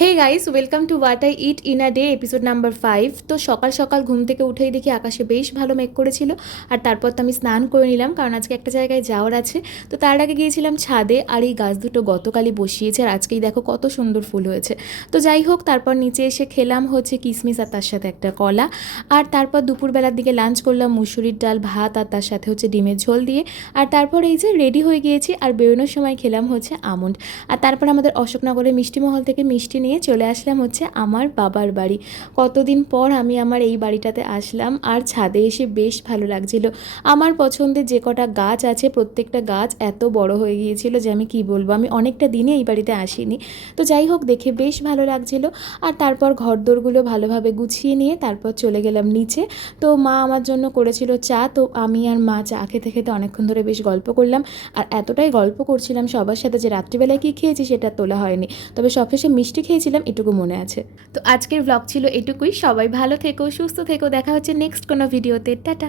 Hey guys, welcome to what I eat in a day episode number 5। তো সকাল সকাল ঘুম থেকে উঠেই দেখি আকাশে বেশ ভালো মেঘ করেছিল। আর তারপর তো আমি স্নান করে নিলাম, কারণ আজকে একটা জায়গায় যাওয়ার আছে। তো তার আগে গিয়েছিলাম ছাদে, আর এই গাছ দুটো গতকালই বসিয়েছে, আর আজকেই দেখো কত সুন্দর ফুল হয়েছে। তো যাই হোক, তারপর নিচে এসে খেলাম হচ্ছে কিশমিশ আর তার সাথে একটা কলা। আর তারপর দুপুরবেলার দিকে লাঞ্চ করলাম মুসুরির ডাল ভাত, আর তার সাথে হচ্ছে ডিমের ঝোল দিয়ে। আর তারপর এই যে রেডি হয়ে গিয়েছি, আর বেরোনোর সময় খেলাম হচ্ছে আমন্ড। আর তারপর আমাদের অশোকনগরের মিষ্টিমহল থেকে মিষ্টি নিয়ে চলে আসলাম হচ্ছে আমার বাবার বাড়ি। কতদিন পর আমি আমার এই বাড়িটাতে আসলাম, আর ছাদে এসে বেশ ভালো লাগছিল। আমার পছন্দের যে কটা গাছ আছে প্রত্যেকটা গাছ এত বড় হয়ে গিয়েছিল যে আমি কি বলবো, আমি অনেকটা দিনে এই বাড়িতে আসিনি। তো যাই হোক, দেখে বেশ ভালো লাগছিল। আর তারপর ঘরদোরগুলো ভালোভাবে গুছিয়ে নিয়ে তারপর চলে গেলাম নিচে। তো মা আমার জন্য করেছিল চা, তো আমি আর মা চা খেতে খেতে অনেকক্ষণ ধরে বেশ গল্প করলাম। আর এতটাই গল্প করছিলাম সবার সাথে যে রাত্রিবেলায় কী খেয়েছি সেটা তোলা হয়নি, তবে সবশেষে মিষ্টি খেয়েছিলাম, এটুকু মনে আছে। তো আজকের ব্লগ ছিল এটুকুই। সবাই ভালো থেকো, সুস্থ থেকো, দেখা হচ্ছে নেক্সট কোনো ভিডিওতে। টাটা।